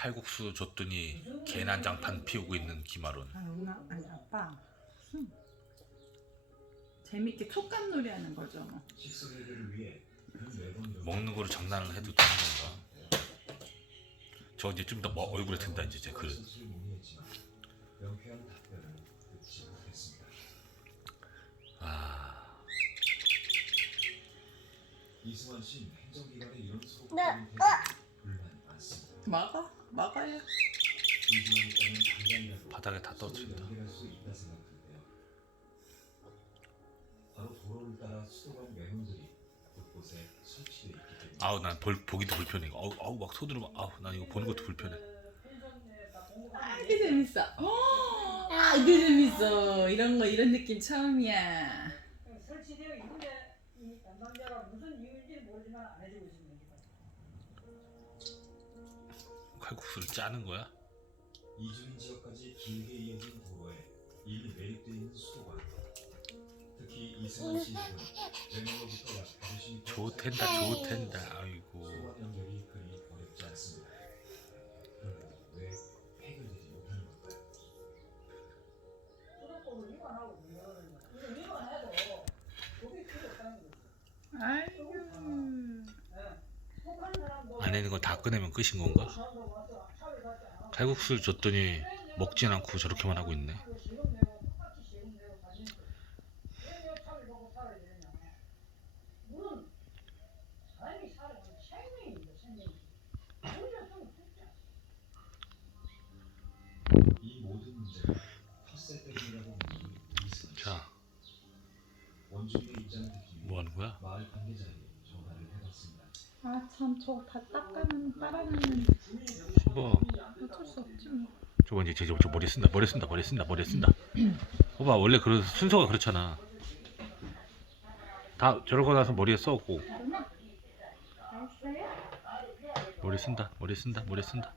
칼국수 줬더니 개난장판 피우고 있는 김아론. 아 누나 아니 아빠 무슨 재밌게 촉감 놀이 하는 거죠 뭐. 먹는 거로 장난을 해도 되는 건가? 저 이제 좀더 얼굴에 든다 이제 제 그릇. 아 이승환 씨는 행정기관의 이런 소극적인 네. 막아 막아야 바닥에 다 수도를 떨어진다. 연결할 수 있다 생각하는데요. 바로 도로를 따라 수도관 매물들이 곳곳에 설치되어 있기 때문에 아우 난 볼, 보기도 불편해. 이거. 아우 아우 막 손으로 막 아우 난 이거 보는 것도 불편해. 아 이게 재밌어 어, 아 이게 재밌어 이런 거 이런 느낌 처음이야 설치되어 있는데 이 담당자가 무슨 이유인지는 모르지만 안 해주고 있습니다. 칼국수를 짜는 거야? 이주민 지역까지 길게 이어진 도로에 이미 매립되어 있는 수도관 특히 이승환 씨 집은 약 150m 좋텐다 좋텐다. 아이고. 수도관 연결이 그리 어렵지 않습니다. 그런데 왜 해결되지 못하는 걸까요? 수도권을 이거 안 하고 안 해도 그게 필요 없다는 거지. 아이고 안에 있는 거 다 꺼내면 끝인 건가? 칼국수를 줬더니 먹진 않고 저렇게만 하고 있네. 자, 뭐 하는 거야? 아 참 저거 다 닦아는 빨아내는 봐봐. 어쩔 수 없지 뭐 저거 이제 저, 저 머리 쓴다 머리 쓴다 머리 쓴다 머리 쓴다. 봐봐 원래 그 순서가 그렇잖아. 다 저러고 나서 머리에 써고 머리 쓴다 머리 쓴다 머리 쓴다.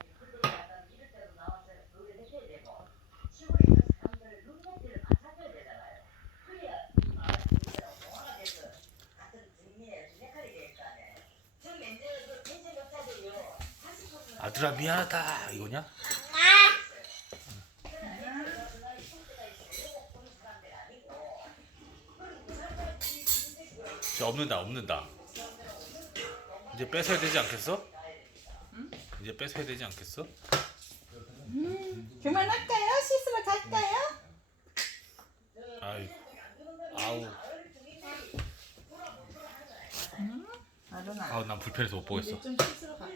아들아 미안하다 이거냐? 저 없는다 없는다 이제 뺏어야 되지 않겠어? 이제 뺏어야 되지 않겠어? 그만할까요? 씻으러 갈까요? 아이 아우 아른아 아우 난 불편해서 못 보겠어 이제 좀 씻으러 가